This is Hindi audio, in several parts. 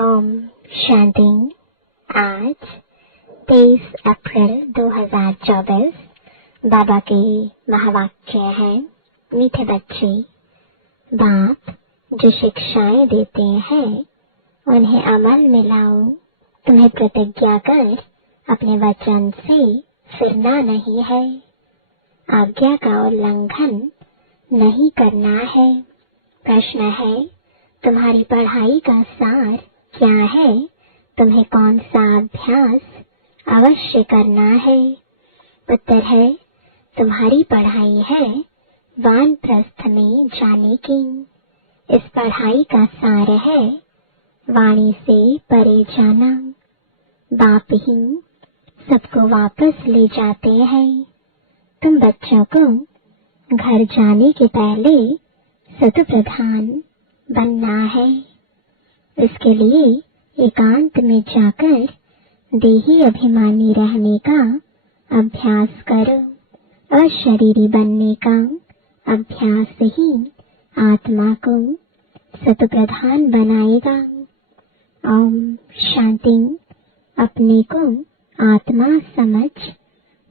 ओम शांति। आज 23 अप्रैल 2024 बाबा के महावाक्य हैं। मीठे बच्चे, बाप जो शिक्षाएं देते हैं उन्हें अमल में लाओ। तुम्हें प्रतिज्ञा कर अपने वचन से फिरना नहीं है, आज्ञा का उल्लंघन नहीं करना है। प्रश्न है, तुम्हारी पढ़ाई का सार क्या है? तुम्हें कौन सा अभ्यास अवश्य करना है? उत्तर है, तुम्हारी पढ़ाई है वानप्रस्थ में जाने की। इस पढ़ाई का सार है वाणी से परे जाना। बाप ही सबको वापस ले जाते हैं। तुम बच्चों को घर जाने के पहले सतप्रधान बनना है। इसके लिए एकांत में जाकर देही अभिमानी रहने का अभ्यास करो। अशरीरी बनने का अभ्यास ही आत्मा को सतप्रधान बनाएगा। ओम शांति। अपने को आत्मा समझ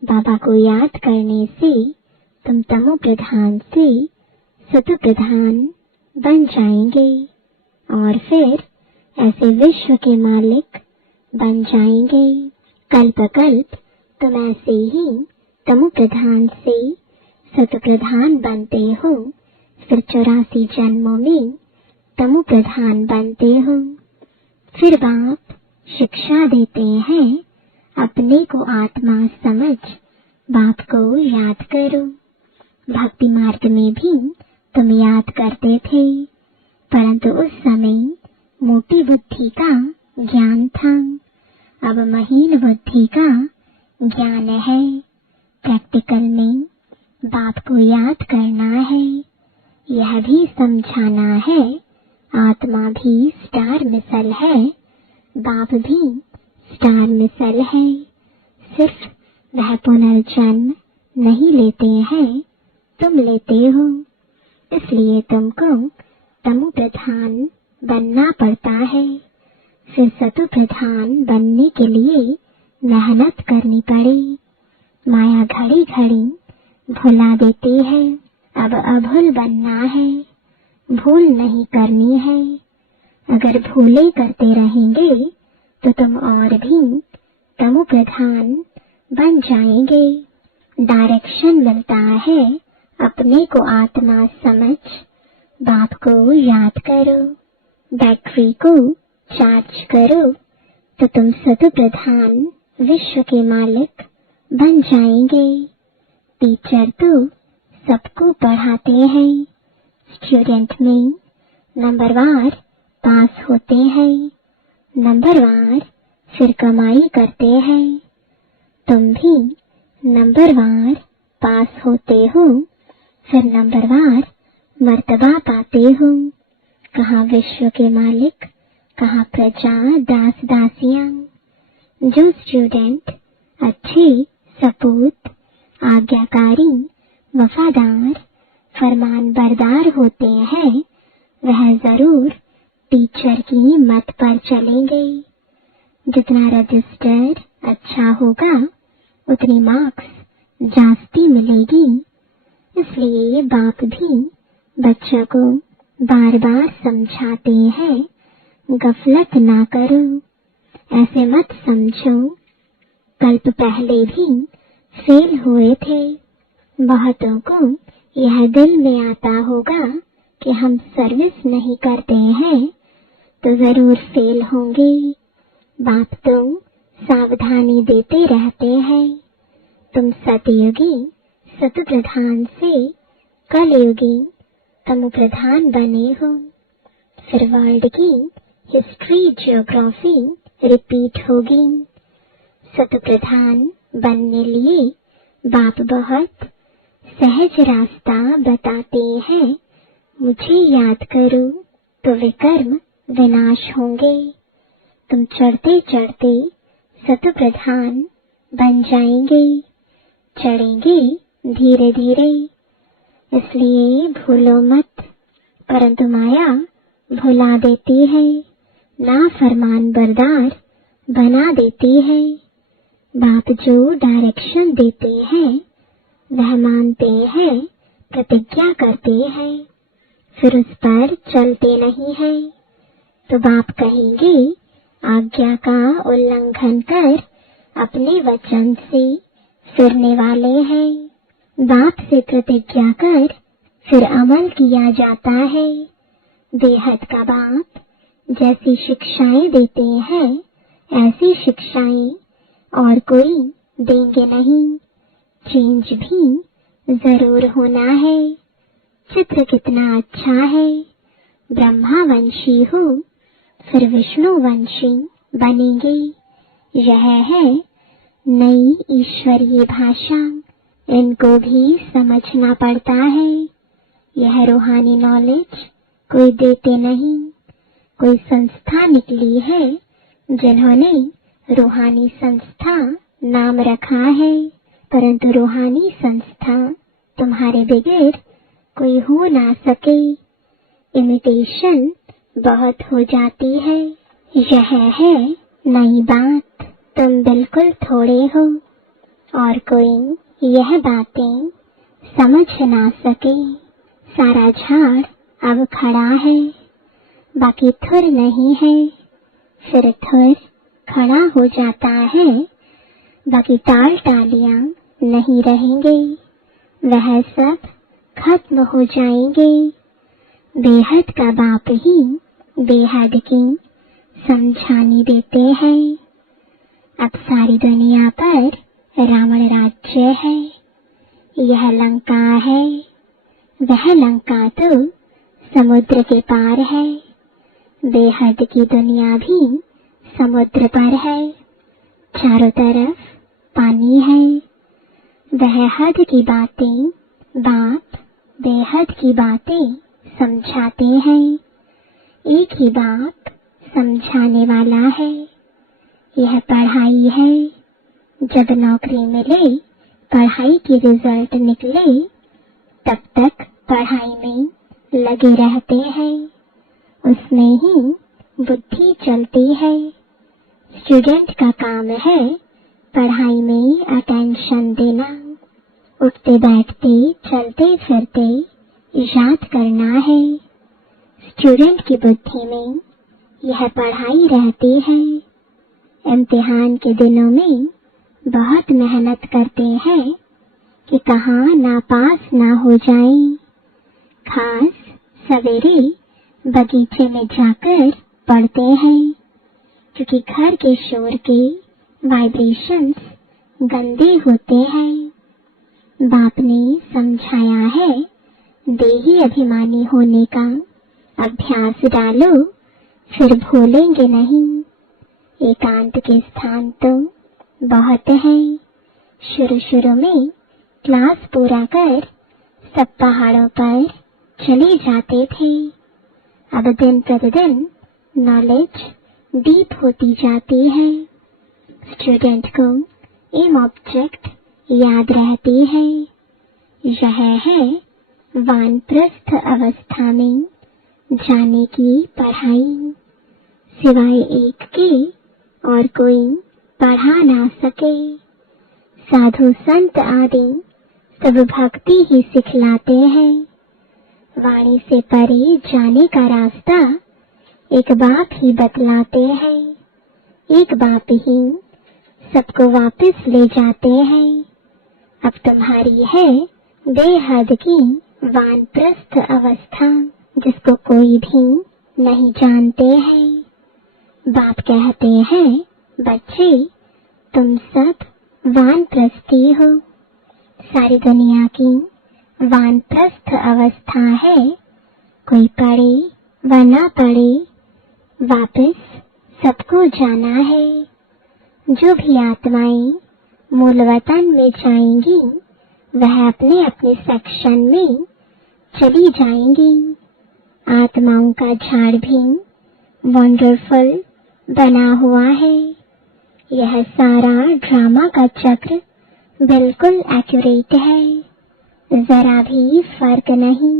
बाबा को याद करने से तुम तमो प्रधान से सतप्रधान बन जाएंगे और फिर ऐसे विश्व के मालिक बन जाएंगे। कल्प कल्प तुम ऐसे ही तमो प्रधान से सतप्रधान बनते हो, फिर 84 जन्मों में तमो प्रधान बनते हो। फिर बाप शिक्षा देते हैं, अपने को आत्मा समझ बाप को याद करो। भक्ति मार्ग में भी तुम याद करते थे, परंतु उस समय मोटी बुद्धि का ज्ञान था। अब महीन बुद्धि का ज्ञान है। प्रैक्टिकल में बाप को याद करना है, यह भी समझाना है आत्मा भी स्टार मिसल है, बाप भी स्टार मिसल है। सिर्फ वह पुनर्जन्म नहीं लेते हैं, तुम लेते हो। इसलिए तुमको तमो प्रधान बनना पड़ता है। फिर सतो प्रधान बनने के लिए मेहनत करनी पड़ी। माया घड़ी घड़ी भुला देती है। अब अभूल बनना है, भूल नहीं करनी है। अगर भूले करते रहेंगे तो तुम और भी तमो प्रधान बन जाएंगे। डायरेक्शन मिलता है, अपने को आत्मा समझ बाप को याद करो। बैटरी को चार्ज करो तो तुम सतो प्रधान विश्व के मालिक बन जाएंगे। टीचर तो सबको पढ़ाते हैं। स्टूडेंट में नंबरवार पास होते हैं, नंबरवार फिर कमाई करते हैं। तुम भी नंबरवार पास होते हो, फिर नंबरवार मर्तबा पाते हो। कहाँ विश्व के मालिक, कहाँ प्रजा दास दासियां। जो स्टूडेंट अच्छे सपूत, आज्ञाकारी, वफादार, फरमान बरदार होते हैं, वह जरूर टीचर की मत पर चलेंगे। जितना रजिस्टर अच्छा होगा उतनी मार्क्स जास्ती मिलेगी। इसलिए बाप भी बच्चों को बार बार समझाते हैं, गफलत ना करो। ऐसे मत समझो कल्प पहले भी फेल हुए थे। बहुतों को यह दिल में आता होगा कि हम सर्विस नहीं करते हैं तो जरूर फेल होंगे। बाप तो सावधानी देते रहते हैं। तुम सतयुगी सतप्रधान से कलयुगी तमो प्रधान बने हो। फिर वर्ल्ड की हिस्ट्री ज्योग्राफी रिपीट होगी। सतप्रधान बनने लिए बाप बहुत सहज रास्ता बताते हैं। मुझे याद करो तो विकर्म विनाश होंगे। तुम चढ़ते चढ़ते सतप्रधान बन जाएंगे। चढ़ेंगे धीरे धीरे, इसलिए भूलो मत। परंतु माया भुला देती है। ना फरमान बरदार बना देती है। बाप जो डायरेक्शन देते हैं वह मानते हैं, प्रतिज्ञा करते हैं, फिर उस पर चलते नहीं हैं। तो बाप कहेंगे आज्ञा का उल्लंघन कर अपने वचन से फिरने वाले हैं। बाप से प्रतिज्ञा कर फिर अमल किया जाता है। बेहद का बाप जैसी शिक्षाएं देते हैं ऐसी शिक्षाएं और कोई देंगे नहीं। चेंज भी जरूर होना है। चित्र कितना अच्छा है। ब्रह्मावंशी हूँ फिर विष्णुवंशी बनेंगे। यह है नई ईश्वरीय भाषा। इनको भी समझना पड़ता है। यह रूहानी नॉलेज कोई देते नहीं। कोई संस्था निकली है जिन्होंने रूहानी संस्था नाम रखा है, परंतु रूहानी संस्था तुम्हारे बगैर कोई हो ना सके। इमिटेशन बहुत हो जाती है। यह है नई बात। तुम बिल्कुल थोड़े हो और कोई यह बातें समझ ना सके। सारा झाड़ अब खड़ा है, बाकी थुर नहीं है। फिर थुर खड़ा हो जाता है, बाकी टाल टालियां नहीं रहेंगे। वह सब खत्म हो जाएंगे। बेहद का बाप ही बेहद की समझानी देते हैं। अब सारी दुनिया पर रावण राज्य है। यह लंका है। वह लंका तो समुद्र के पार है। बेहद की दुनिया भी समुद्र पर है। चारों तरफ पानी है। वह हद की बातें बाप बेहद की बातें समझाते हैं। एक ही बाप समझाने वाला है। यह पढ़ाई है। जब नौकरी मिले, पढ़ाई की रिजल्ट निकले, तब तक पढ़ाई में लगे रहते हैं। उसमें ही बुद्धि चलती है। स्टूडेंट का काम है पढ़ाई में अटेंशन देना। उठते बैठते चलते फिरते याद करना है। स्टूडेंट की बुद्धि में यह पढ़ाई रहती है। इम्तिहान के दिनों में बहुत मेहनत करते हैं कि कहाँ नापास ना हो जाएं। खास सवेरे बगीचे में जाकर पढ़ते हैं, क्योंकि घर के शोर के वाइब्रेशंस गंदे होते हैं। बाप ने समझाया है देही अभिमानी होने का अभ्यास डालो, फिर भूलेंगे नहीं। एकांत के स्थान तो बहुत है। शुरू में क्लास पूरा कर सब पहाड़ों पर चले जाते थे। अब दिन प्रतिदिन नॉलेज डीप होती जाती है। स्टूडेंट को एम ऑब्जेक्ट याद रहती है। यह है वानप्रस्थ अवस्था में जाने की पढ़ाई। सिवाय एक के और कोई पढ़ा ना सके। साधु संत आदि सब भक्ति ही सिखलाते हैं। वाणी से परे जाने का रास्ता एक बाप ही बतलाते हैं। एक बाप ही सबको वापस ले जाते हैं। अब तुम्हारी है बेहद की वानप्रस्थ अवस्था, जिसको कोई भी नहीं जानते हैं। बाप कहते हैं बच्चे तुम सब वानप्रस्थी हो। सारी दुनिया की वानप्रस्थ अवस्था है। कोई पढ़े व ना पढ़े, वापस सबको जाना है। जो भी आत्माएं मूल वतन में जाएंगी वह अपने अपने सेक्शन में चली जाएंगी। आत्माओं का झाड़ भी वंडरफुल बना हुआ है। यह सारा ड्रामा का चक्र बिल्कुल एक्यूरेट है। जरा भी फर्क नहीं।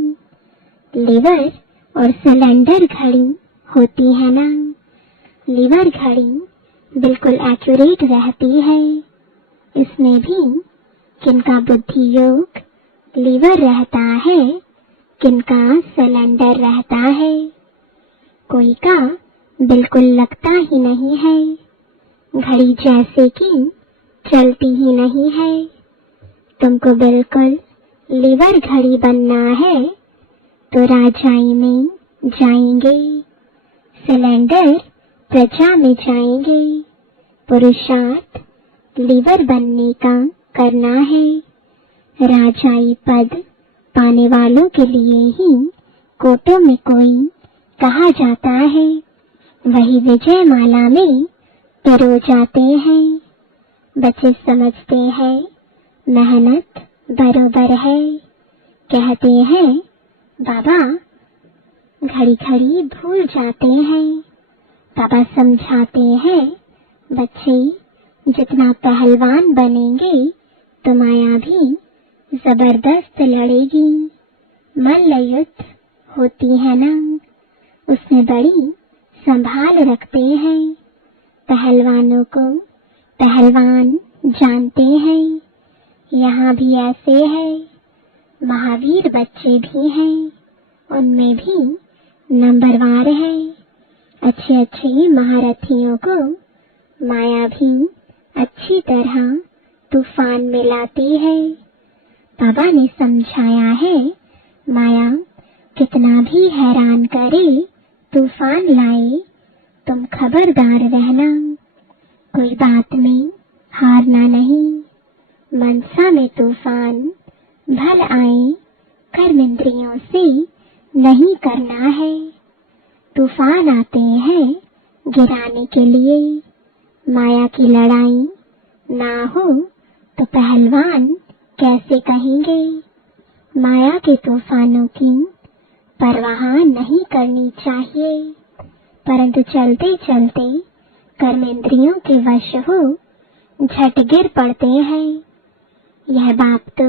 लीवर और सिलेंडर घड़ी होती है ना, लीवर घड़ी बिल्कुल एक्यूरेट रहती है। इसमें भी किनका बुद्धि योग लीवर रहता है, किनका सिलेंडर रहता है। कोई का बिल्कुल लगता ही नहीं है, घड़ी जैसे कि चलती ही नहीं है। तुमको बिल्कुल लीवर घड़ी बनना है तो राजाई में जाएंगे, सिलेंडर प्रजा में जाएंगे। पुरुषार्थ लीवर बनने का करना है। राजाई पद पाने वालों के लिए ही कोटों में कोई कहा जाता है, वही विजय माला में पिरो जाते हैं। बच्चे समझते हैं मेहनत बरोबर है, कहते हैं बाबा घड़ी घड़ी भूल जाते हैं। बाबा समझाते हैं बच्चे जितना पहलवान बनेंगे तो माया भी जबरदस्त लड़ेगी। मल्ल युद्ध होती है ना, उसमें बड़ी संभाल रखते हैं। पहलवानों को पहलवान जानते हैं। यहाँ भी ऐसे है, महावीर बच्चे भी हैं, उनमें भी नंबरवार है। अच्छे अच्छे महारथियों को माया भी अच्छी तरह तूफान में लाती है। बाबा ने समझाया है माया कितना भी हैरान करे, तूफान लाए, तुम खबरदार रहना। कोई बात में हारना नहीं। मनसा में तूफान भल आए, कर्म इंद्रियों से नहीं करना है। तूफान आते हैं गिराने के लिए। माया की लड़ाई ना हो तो पहलवान कैसे कहेंगे। माया के तूफानों की परवाह नहीं करनी चाहिए, परंतु चलते चलते कर्मेंद्रियों के वश हो झट गिर पड़ते हैं। यह बात तो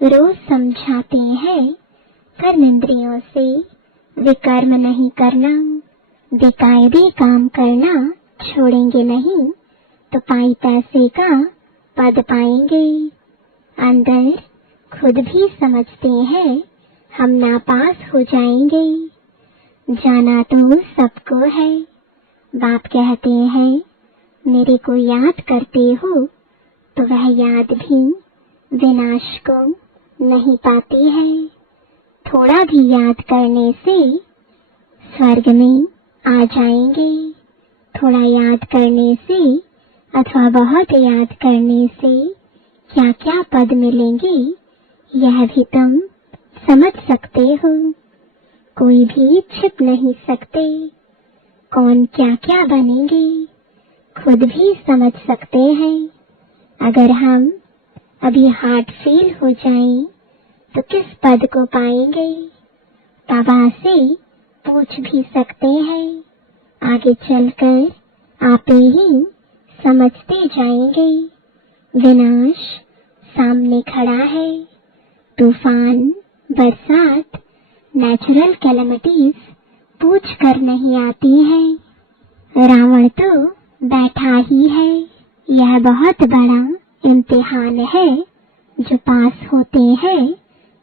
रोज समझाते हैं, कर्मेंद्रियों से विकर्म नहीं करना, बेकायदे काम करना छोड़ेंगे नहीं तो पाई पैसे का पद पाएंगे। अंदर खुद भी समझते हैं हम नापास हो जाएंगे। जाना तो सबको है। बाप कहते हैं मेरे को याद करते हो तो वह याद भी विनाश को नहीं पाती है। थोड़ा भी याद करने से स्वर्ग में आ जाएंगे। थोड़ा याद करने से अथवा बहुत याद करने से क्या क्या पद मिलेंगे यह भी तुम समझ सकते हो। कोई भी छिप नहीं सकते। कौन क्या क्या बनेंगे खुद भी समझ सकते हैं। अगर हम अभी हार्ट फेल हो जाएं तो किस पद को पाएंगे। बाबा से पूछ भी सकते हैं। आगे चलकर आप ही समझते जाएंगे। विनाश सामने खड़ा है। तूफान, बरसात, नेचुरल कैलेमिटीज पूछ कर नहीं आती हैं। रावण तो बैठा ही है। यह बहुत बड़ा इम्तिहान है। जो पास होते हैं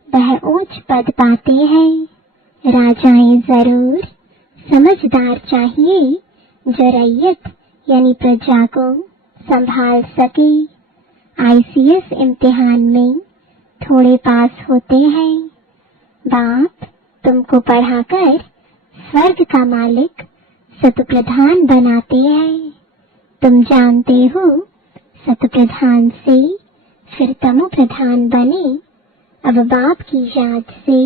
वह उच्च पद पाते हैं। राजाएं जरूर समझदार चाहिए जो रैयत यानी प्रजा को संभाल सके। आईसीएस इम्तिहान में थोड़े पास होते हैं। बाप तुमको पढ़ाकर स्वर्ग का मालिक सतप्रधान बनाते हैं। तुम जानते हो सतप्रधान से फिर तमो प्रधान बने। अब बाप की याद से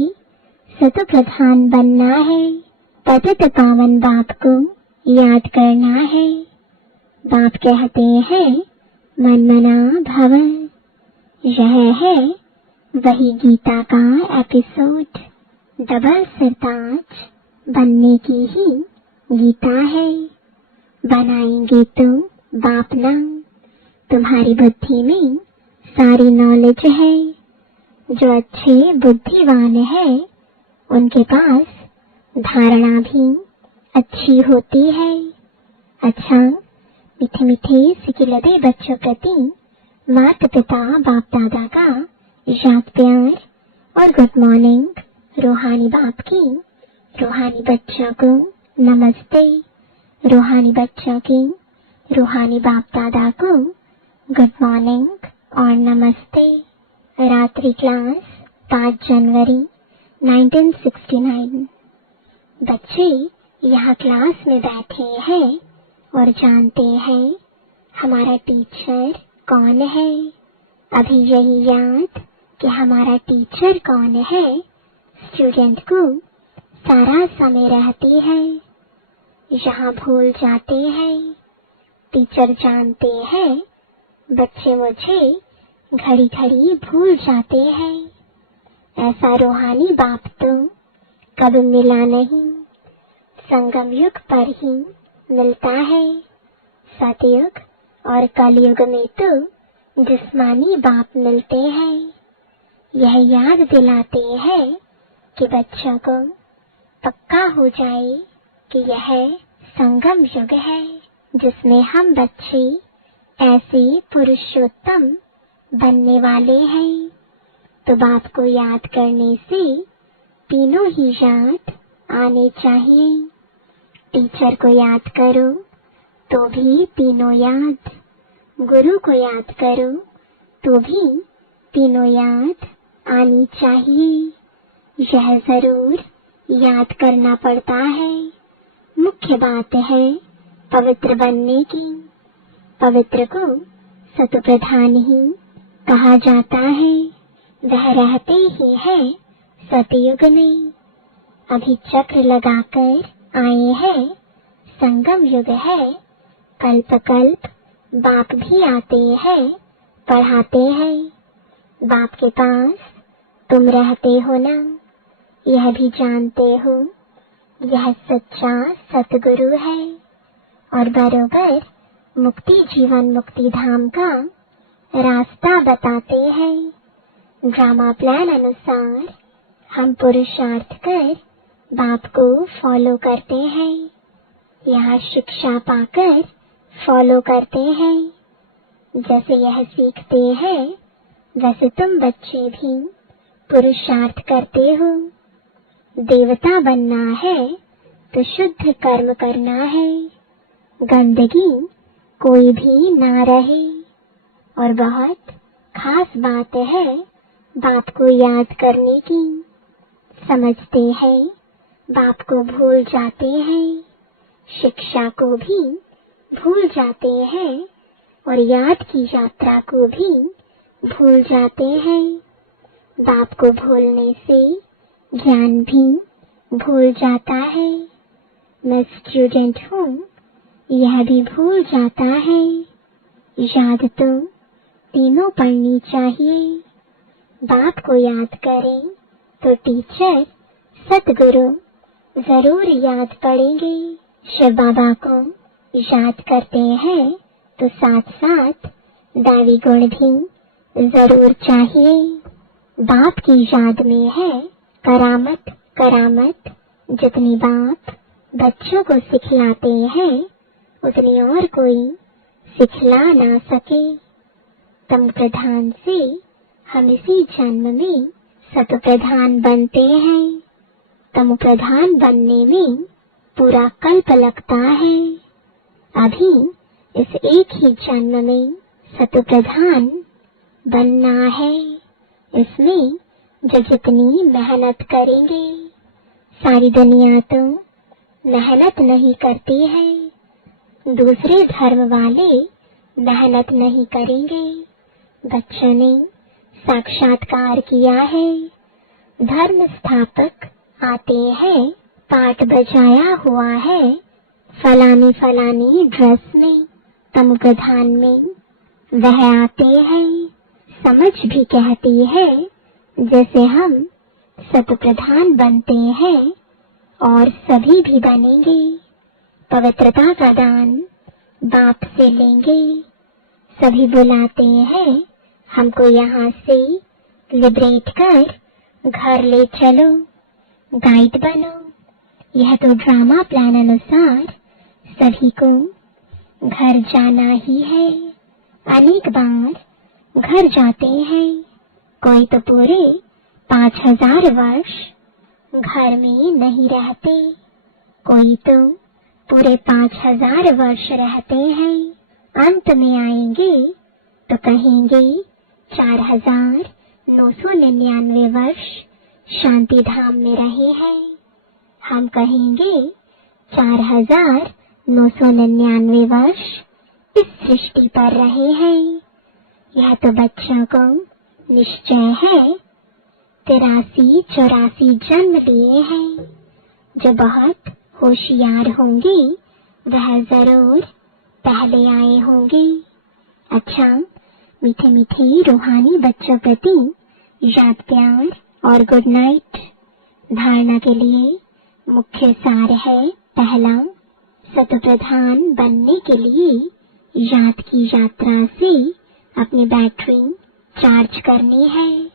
सतप्रधान बनना है। पतित पावन बाप को याद करना है। बाप कहते हैं मनमना भव। यह है वही गीता का एपिसोड। डबल सरताज बनने की ही गीता है। बनाएंगे तो बाप ना। तुम्हारी बुद्धि में सारी नॉलेज है। जो अच्छे बुद्धिवान है उनके पास धारणा भी अच्छी होती है। अच्छा, मीठे मीठे सिकिलते बच्चों प्रति माता पिता बाप दादा का याद प्यार और गुड मॉर्निंग। रूहानी बाप की रूहानी बच्चों को नमस्ते। रूहानी बच्चों की रूहानी बाप दादा को गुड मॉर्निंग और नमस्ते। रात्रि क्लास 5 जनवरी 1969। बच्चे यहाँ क्लास में बैठे हैं और जानते हैं हमारा टीचर कौन है। अभी यही याद कि हमारा टीचर कौन है स्टूडेंट को सारा समय रहती है। यहाँ भूल जाते हैं, टीचर जानते हैं बच्चे मुझे घड़ी घड़ी भूल जाते हैं। ऐसा रूहानी बाप तो कभी मिला नहीं, संगम युग पर ही मिलता है। सतयुग और कलयुग में तो जिस्मानी बाप मिलते हैं। यह याद दिलाते हैं कि बच्चों को पक्का हो जाए कि यह संगम युग है जिसमें हम बच्चे ऐसे पुरुषोत्तम बनने वाले हैं। तो बाप को याद करने से तीनों ही याद आने चाहिए। टीचर को याद करो तो भी तीनों याद, गुरु को याद करो तो भी तीनों याद आनी चाहिए। यह जरूर याद करना पड़ता है। मुख्य बात है पवित्र बनने की। पवित्र को सतप्रधान ही कहा जाता है। वह रहते ही है सतयुग में। अभी चक्र लगाकर आए हैं, संगम युग है। कल्प कल्प बाप भी आते हैं, पढ़ाते हैं। बाप के पास तुम रहते हो ना, यह भी जानते हो यह सच्चा सतगुरु है और बरोबर मुक्ति जीवन मुक्ति धाम का रास्ता बताते हैं। ड्रामा प्लान अनुसार हम पुरुषार्थ कर बाप को फॉलो करते हैं। यहाँ शिक्षा पाकर फॉलो करते हैं। जैसे यह सीखते हैं वैसे तुम बच्चे भी पुरुषार्थ करते हो। देवता बनना है तो शुद्ध कर्म करना है, गंदगी कोई भी ना रहे। और बहुत खास बात है बाप को याद करने की। समझते हैं बाप को भूल जाते हैं, शिक्षा को भी भूल जाते हैं और याद की यात्रा को भी भूल जाते हैं। बाप को भूलने से ज्ञान भी भूल जाता है। मैं स्टूडेंट हूँ, यह भी भूल जाता है। याद तो तीनों पढ़नी चाहिए। बाप को याद करें तो टीचर सतगुरु जरूर याद पड़ेंगे। शिव बाबा को याद करते हैं तो साथ साथ दैवी गुण भी जरूर चाहिए। बाप की याद में है करामत। करामत जितनी बाप बच्चों को सिखलाते हैं उतनी और कोई सिखला ना सके। तम प्रधान से हम इसी जन्म में सत प्रधान बनते हैं। तम प्रधान बनने में पूरा कल्प लगता है। अभी इस एक ही जन्म में सत प्रधान बनना है। इसमें जो जितनी मेहनत करेंगे, सारी दुनिया तो मेहनत नहीं करती है। दूसरे धर्म वाले मेहनत नहीं करेंगे। बच्चों ने साक्षात्कार किया है। धर्म स्थापक आते हैं, पाठ बजाया हुआ है फलानी फलानी ड्रेस में, तम प्रधान में वह आते हैं। समझ भी कहती है जैसे हम सत प्रधान बनते हैं और सभी भी बनेंगे। पवित्रता का दान बाप से लेंगे। सभी बुलाते हैं हमको यहाँ से लिबरेट कर घर ले चलो, गाइड बनो। यह तो ड्रामा प्लान अनुसार सभी को घर जाना ही है। अनेक बार घर जाते हैं, कोई तो पूरे 5000 वर्ष घर में नहीं रहते, कोई तो पूरे 5000 वर्ष रहते हैं। अंत में आएंगे तो कहेंगे 4999 वर्ष शांति धाम में रहे हैं। हम कहेंगे 4999 वर्ष इस सृष्टि पर रहे हैं। यह तो बच्चों को निश्चय है 83-84 जन्म लिए हैं। जो बहुत होशियार होंगे वह जरूर पहले आए होंगे। अच्छा, मीठे मीठे रूहानी बच्चों प्रति याद प्यार और गुड नाइट। धारणा के लिए मुख्य सार है, पहला, सतप्रधान बनने के लिए याद की यात्रा से अपनी बैटरी चार्ज करनी है।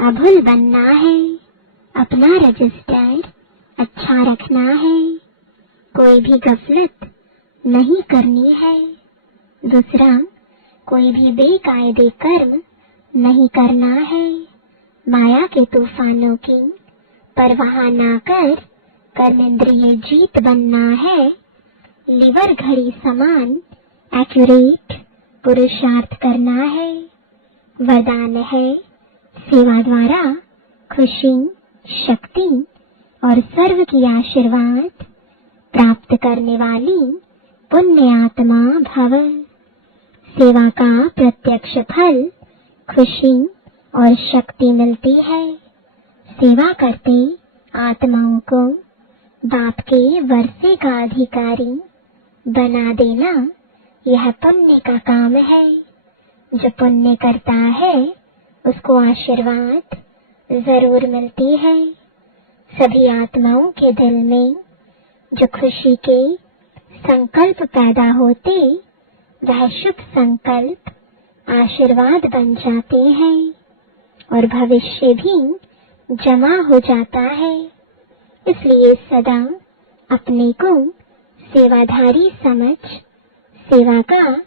अभुल बनना है, अपना रजिस्टर अच्छा रखना है, कोई भी गफलत नहीं करनी है। दूसरा, कोई भी बेकायदे कर्म नहीं करना है। माया के तूफानों की परवाह ना कर कर्मेंद्रिय जीत बनना है। लिवर घड़ी समान एक्यूरेट पुरुषार्थ करना है। वरदान है, सेवा द्वारा खुशी, शक्ति और सर्व की आशीर्वाद प्राप्त करने वाली पुण्य आत्मा भव। सेवा का प्रत्यक्ष फल खुशी और शक्ति मिलती है। सेवा करते आत्माओं को बाप के वर्षे का अधिकारी बना देना यह पुण्य का काम है। जो पुण्य करता है उसको आशीर्वाद जरूर मिलती है। सभी आत्माओं के दिल में जो खुशी के संकल्प पैदा होते वह शुभ संकल्प आशीर्वाद बन जाते हैं और भविष्य भी जमा हो जाता है। इसलिए सदा अपने को सेवाधारी समझ सेवा का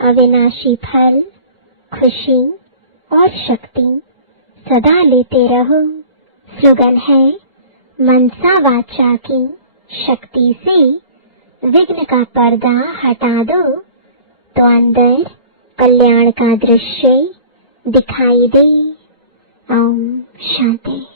अविनाशी फल, खुशी और शक्ति सदा लेते रहो। स्लोगन है, मनसा वाचा की शक्ति से विघ्न का पर्दा हटा दो तो अंदर कल्याण का दृश्य दिखाई दे। ओम शांति।